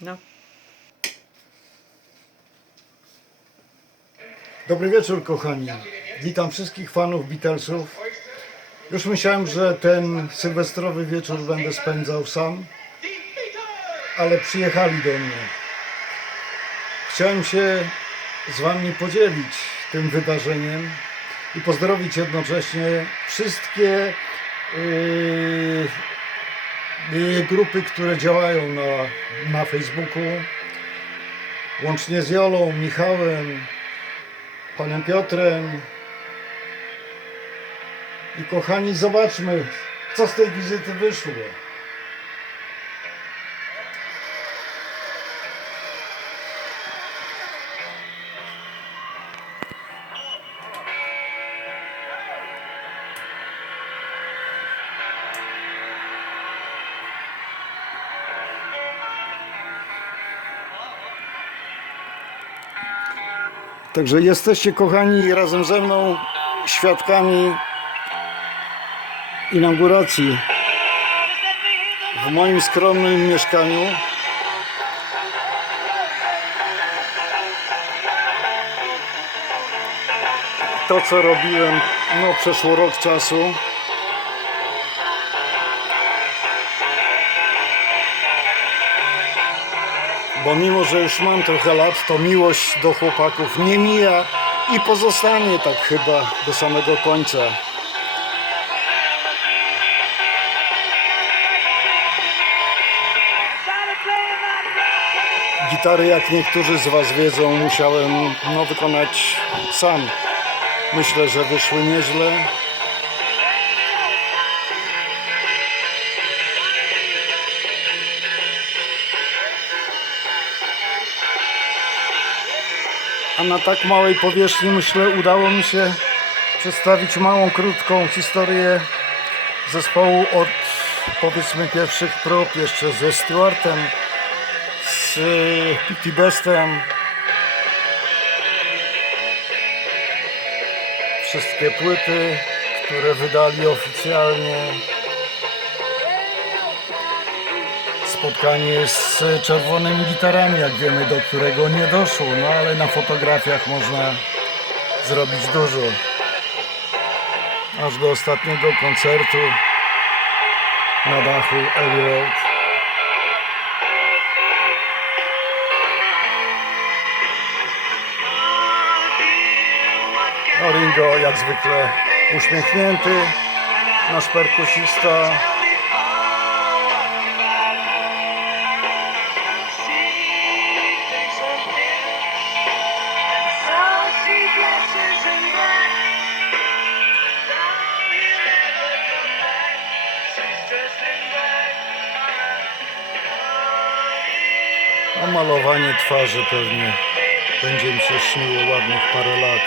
No. Dobry wieczór, kochani. Witam wszystkich fanów Beatlesów. Już myślałem, że ten sylwestrowy wieczór będę spędzał sam, ale przyjechali do mnie. Chciałem się z Wami podzielić tym wydarzeniem i pozdrowić jednocześnie wszystkie yy, grupy, które działają na, na Facebooku, łącznie z Jolą, Michałem, panem Piotrem. I kochani, zobaczmy, co z tej wizyty wyszło. Także jesteście, kochani, razem ze mną świadkami inauguracji w moim skromnym mieszkaniu. To, co robiłem, no przeszło rok czasu. Bo mimo, że już mam trochę lat, to miłość do chłopaków nie mija i pozostanie tak chyba do samego końca. Gitary, jak niektórzy z Was wiedzą, musiałem no, wykonać sam. Myślę, że wyszły nieźle. A na tak małej powierzchni, myślę, udało mi się przedstawić małą, krótką historię zespołu od powiedzmy pierwszych prób, jeszcze ze Stewartem, z Pity Bestem. Wszystkie płyty, które wydali oficjalnie. Spotkanie z czerwonymi gitarami, jak wiemy, do którego nie doszło, no ale na fotografiach można zrobić dużo. Aż do ostatniego koncertu na dachu Abbey Road. No Ringo jak zwykle uśmiechnięty, nasz perkusista. A malowanie twarzy pewnie będzie mi się śniło ładnych parę lat.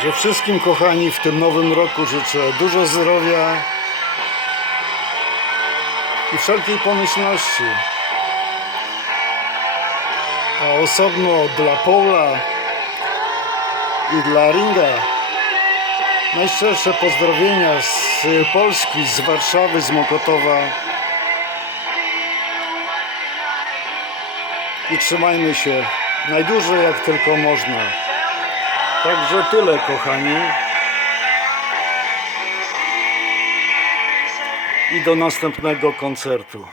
Także wszystkim kochani w tym nowym roku życzę dużo zdrowia i wszelkiej pomyślności. A osobno dla Paula i dla Ringa najszczersze pozdrowienia z Polski, z Warszawy, z Mokotowa. I trzymajmy się najdłużej jak tylko można. Także tyle, kochani. I do następnego koncertu.